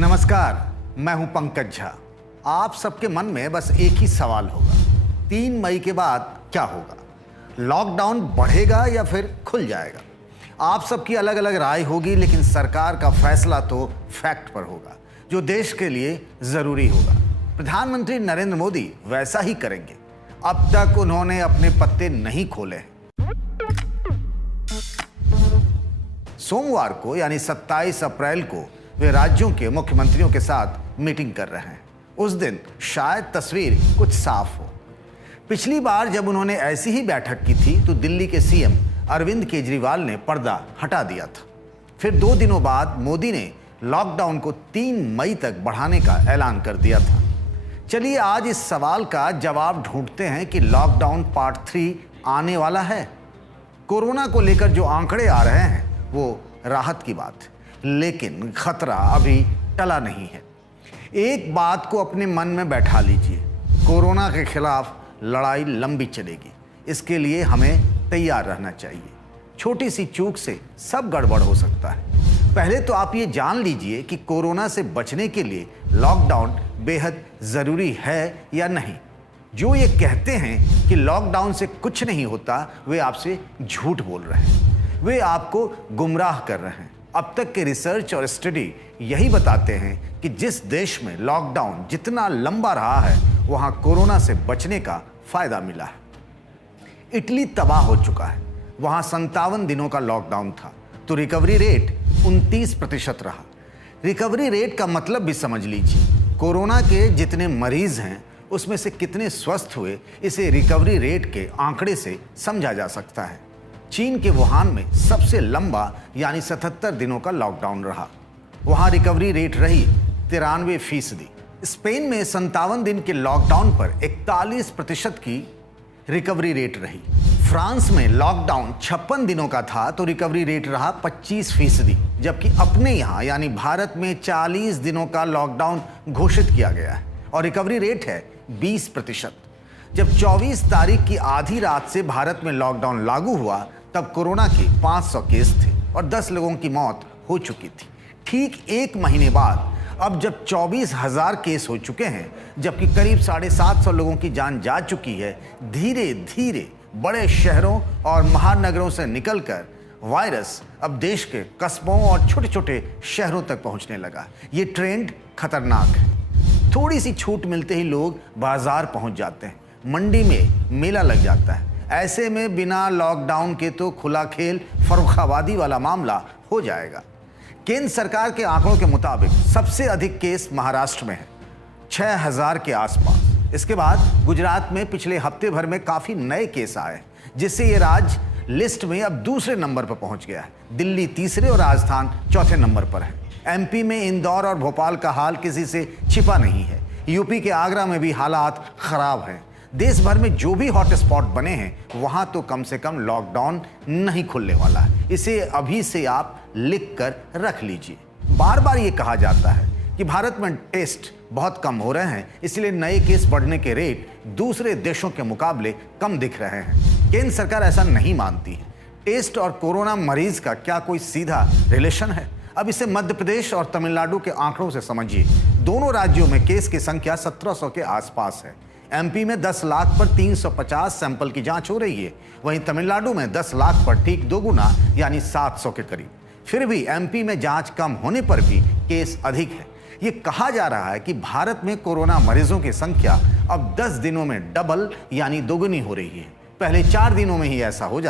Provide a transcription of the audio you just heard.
नमस्कार, मैं हूं पंकज झा। आप सबके मन में बस एक ही सवाल होगा, 3 मई के बाद क्या होगा? लॉकडाउन बढ़ेगा या फिर खुल जाएगा? आप सबकी अलग अलग राय होगी, लेकिन सरकार का फैसला तो फैक्ट पर होगा, जो देश के लिए जरूरी होगा। प्रधानमंत्री नरेंद्र मोदी वैसा ही करेंगे। अब तक उन्होंने अपने पत्ते नहीं खोले हैं। सोमवार को यानी 27 अप्रैल को वे राज्यों के मुख्यमंत्रियों के साथ मीटिंग कर रहे हैं। उस दिन शायद तस्वीर कुछ साफ हो। पिछली बार जब उन्होंने ऐसी ही बैठक की थी तो दिल्ली के सीएम अरविंद केजरीवाल ने पर्दा हटा दिया था। फिर 2 दिनों बाद मोदी ने लॉकडाउन को 3 मई तक बढ़ाने का ऐलान कर दिया था। चलिए आज इस सवाल का जवाब ढूंढते हैं कि लॉकडाउन पार्ट 3 आने वाला है। कोरोना को लेकर जो आंकड़े आ रहे हैं वो राहत की बात है, लेकिन खतरा अभी टला नहीं है। एक बात को अपने मन में बैठा लीजिए, कोरोना के खिलाफ लड़ाई लंबी चलेगी। इसके लिए हमें तैयार रहना चाहिए। छोटी सी चूक से सब गड़बड़ हो सकता है। पहले तो आप ये जान लीजिए कि कोरोना से बचने के लिए लॉकडाउन बेहद ज़रूरी है या नहीं। जो ये कहते हैं कि लॉकडाउन से कुछ नहीं होता, वे आपसे झूठ बोल रहे हैं। वे आपको गुमराह कर रहे हैं। अब तक के रिसर्च और स्टडी यही बताते हैं कि जिस देश में लॉकडाउन जितना लंबा रहा है, वहां कोरोना से बचने का फायदा मिला है। इटली तबाह हो चुका है। वहां 57 दिनों का लॉकडाउन था तो रिकवरी रेट 29% रहा। रिकवरी रेट का मतलब भी समझ लीजिए। कोरोना के जितने मरीज हैं उसमें से कितने स्वस्थ हुए, इसे रिकवरी रेट के आंकड़े से समझा जा सकता है। चीन के वुहान में सबसे लंबा यानी 77 दिनों का लॉकडाउन रहा। वहां रिकवरी रेट रही 93%। स्पेन में 57 दिन के लॉकडाउन पर 41% की रिकवरी रेट रही। फ्रांस में लॉकडाउन 56 दिनों का था तो रिकवरी रेट रहा 25%। जबकि अपने यहाँ यानी भारत में 40 दिनों का लॉकडाउन घोषित किया गया है और रिकवरी रेट है 20%। जब 24 तारीख की आधी रात से भारत में लॉकडाउन लागू हुआ तब कोरोना के 500 केस थे और 10 लोगों की मौत हो चुकी थी। ठीक 1 महीने बाद अब जब 24,000 केस हो चुके हैं, जबकि करीब 750 लोगों की जान जा चुकी है, धीरे धीरे बड़े शहरों और महानगरों से निकलकर वायरस अब देश के कस्बों और छोटे छोटे शहरों तक पहुंचने लगा। ये ट्रेंड खतरनाक है। थोड़ी सी छूट मिलते ही लोग बाजार पहुंच जाते हैं, मंडी में मेला लग जाता है। ऐसे में बिना लॉकडाउन के तो खुला खेल फर्रुखाबादी वाला मामला हो जाएगा। केंद्र सरकार के आंकड़ों के मुताबिक सबसे अधिक केस महाराष्ट्र में है, 6000 के आसपास। इसके बाद गुजरात में पिछले हफ्ते भर में काफी नए केस आए, जिससे ये राज्य लिस्ट में अब दूसरे नंबर पर पहुंच गया है। दिल्ली तीसरे और राजस्थान चौथे नंबर पर है। एमपी में इंदौर और भोपाल का हाल किसी से छिपा नहीं है। यूपी के आगरा में भी हालात खराब हैं। देश भर में जो भी हॉटस्पॉट बने हैं वहां तो कम से कम लॉकडाउन नहीं खुलने वाला है। इसे अभी से आप लिख कर रख लीजिए। बार बार ये कहा जाता है कि भारत में टेस्ट बहुत कम हो रहे हैं, इसलिए नए केस बढ़ने के रेट दूसरे देशों के मुकाबले कम दिख रहे हैं। केंद्र सरकार ऐसा नहीं मानती है। टेस्ट और कोरोना मरीज का क्या कोई सीधा रिलेशन है? अब इसे मध्य प्रदेश और तमिलनाडु के आंकड़ों से समझिए। दोनों राज्यों में केस की संख्या 1700 के आसपास है। एमपी में 10 लाख पर 350 सैंपल की जांच हो रही है, वहीं तमिलनाडु में 10 लाख पर ठीक 2 गुना यानी 700 के करीब। फिर भी एमपी में जांच कम होने पर भी केस अधिक है। ये कहा जा रहा है कि भारत में कोरोना मरीजों की संख्या अब 10 दिनों में डबल यानी दोगुनी हो रही है। पहले 4 दिनों में ही ऐसा हो